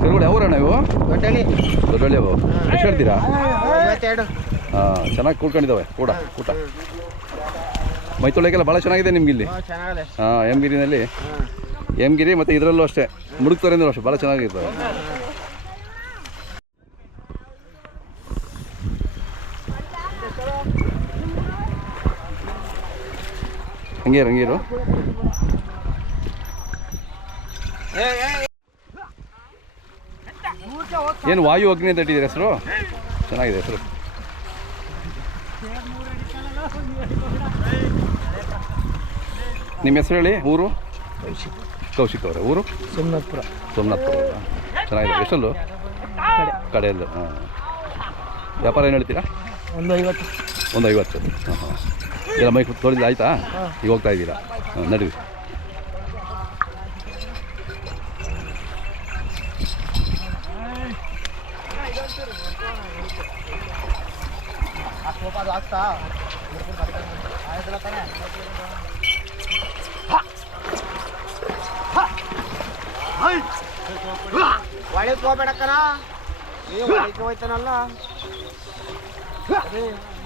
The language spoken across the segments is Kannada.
ಕರುಗಳು ಯಾವಣ್ಣ ಇವು? ದೊಡ್ಡಳ್ಳಿ. ದೊಡ್ಡಳ್ಳಿ ಅವು. ಎಷ್ಟು ಹೇಳ್ತೀರಾ ಹಾಂ ಚೆನ್ನಾಗಿ ಕೂಡ್ಕೊಂಡಿದ್ದಾವೆ ಕೂಡ ಊಟ. ಮೈ ತೊಳೆಗೆಲ್ಲ ಭಾಳ ಚೆನ್ನಾಗಿದೆ ನಿಮ್ಗಿಲ್ಲಿ ಹಾಂ ಎಮ್ಗಿರಿನಲ್ಲಿ ಎಮ್ಗಿರಿ ಮತ್ತು ಇದರಲ್ಲೂ ಅಷ್ಟೇ. ಮುಡುಕ್ತಾರೆ ಅಂದ್ರೂ ಅಷ್ಟೇ ಭಾಳ ಚೆನ್ನಾಗಿರ್ತವೆ. ಹಂಗೀರು ಹಂಗೀರು. ಏನು ವಾಯು ಅಗ್ನಿ ತಟ್ಟಿದ್ರೆ ಹೆಸರು? ಚೆನ್ನಾಗಿದೆ ಹೆಸರು. ನಿಮ್ಮ ಹೆಸರು ಹೇಳಿ ಊರು? ಕೌಶಿಕ್ ಅವರ ಊರು? ಸೋಮನಾಥ್ಪುರ. ಸೋಮನಾಥ್ಪುರ ಚೆನ್ನಾಗಿದೆ. ಎಷ್ಟಲ್ಲೂ ಕಡೆಯಲ್ಲೂ ವ್ಯಾಪಾರ ಏನು ಹೇಳ್ತೀರಾ? ಒಂದು ಐವತ್ತು. ಒಂದು ಐವತ್ತು. ಹಾಂ ಹಾಂ ಎಲ್ಲ ಮೈಕ್ ತೊಳಿದ ಆಯಿತಾ? ಈಗ ಹೋಗ್ತಾ ಇದ್ದೀರಾ? ಹಾಂ ನಡೀರಿ ಒಳಗೆ ಹೋಗ್ಬೇಡಕ್ಕನ ಹೋಗ್ತಾನಲ್ಲ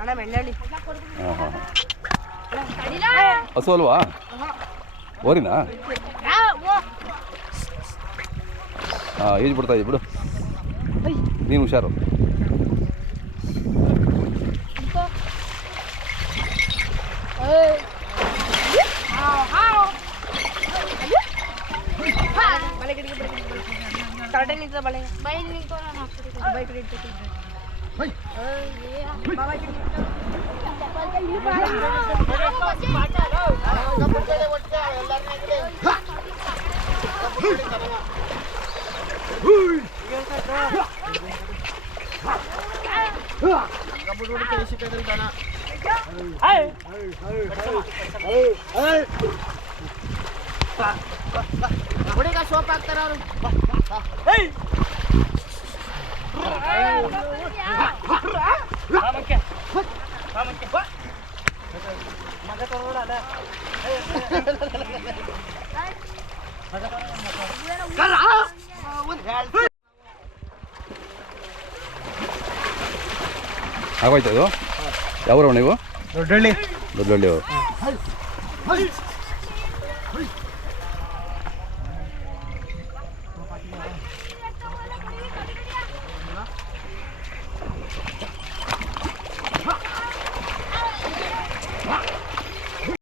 ಅಣ್ಣ ಹಾಂ ಹಸು ಅಲ್ವಾ? ಓರಿನಾ ಹಾಂ ಈಜು ಬಿಡ್ತಾ ಇದ್ದೀವಿ ಬಿಡು. ನೀನು ಹುಷಾರು. ಬಲೆ ಬಲೆ ಬಲೆ ಬಲೆ ಬಲೆ ಬಲೆ ಬಲೆ ಬಲೆ ಬಲೆ ಹುಡುಗ ಸೋಪ್ ಹಾಕ್ತಾರ ಅವ್ರು ಆಗೋಯ್ತು ಅದು? ಯಾವ ನೀವು? ದೊಡ್ಡಳ್ಳಿ. ದೊಡ್ಡಳ್ಳಿ